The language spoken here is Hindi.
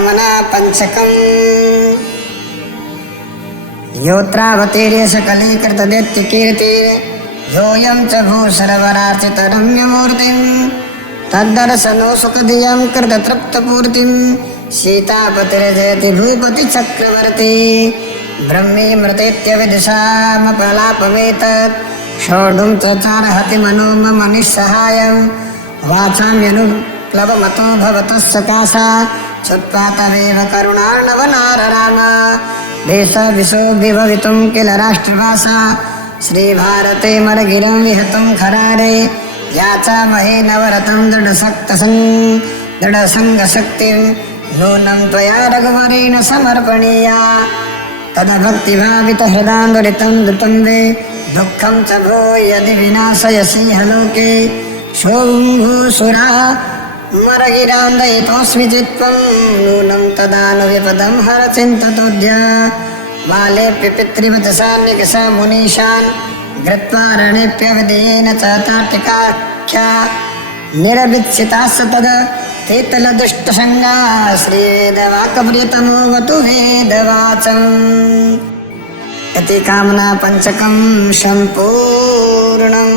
कामना पंचकम् योत्रावतीर्य सकले कृतदैत्यकीर्ति योऽयं च भूसरवरार्चितरम्यमूर्तिम् तद्दर्शनो सुखधियं कृततृप्तपूर्तिम् सीतापतिर्जयति भूपति चक्रवर्ती ब्रह्मी मृतेत्यविदिशामपलापमेतत् षोडुं चचारहति मनो मम निःसहायम् वाचां यनुप्लवमतो भवतः सकाशा चुत्पातवेव करुणार्णवनारराम देशविशोभिभवितुं किल राष्ट्रवासा श्रीभारते मरगिरं विहतं खरारे याचामहे नवरतं दृढसङ्गशक्तिं नूनं त्वया रघुवरेण समर्पणीया तदभक्तिभावितहृदान्दुरितं द्रुतं वे दुःखं च भो यदि विनाशयसि लोके शोभुसुरा मरगिरान्दयितोऽस्मि चित्त्वं नूनं तदानुविपदं हर चिन्ततोऽद्य बालेऽपि पितृवचसा निकषा मुनीशान् घृत्वा रणेऽप्यवदेयेन च तार्किकाख्या निरविच्छिताश्च तद् तेतलदुष्टसङ्गा श्रीवेदवाक्प्रियतमोऽवतु वेदवाचम् इति कामना पंचकं सम्पूर्णम्।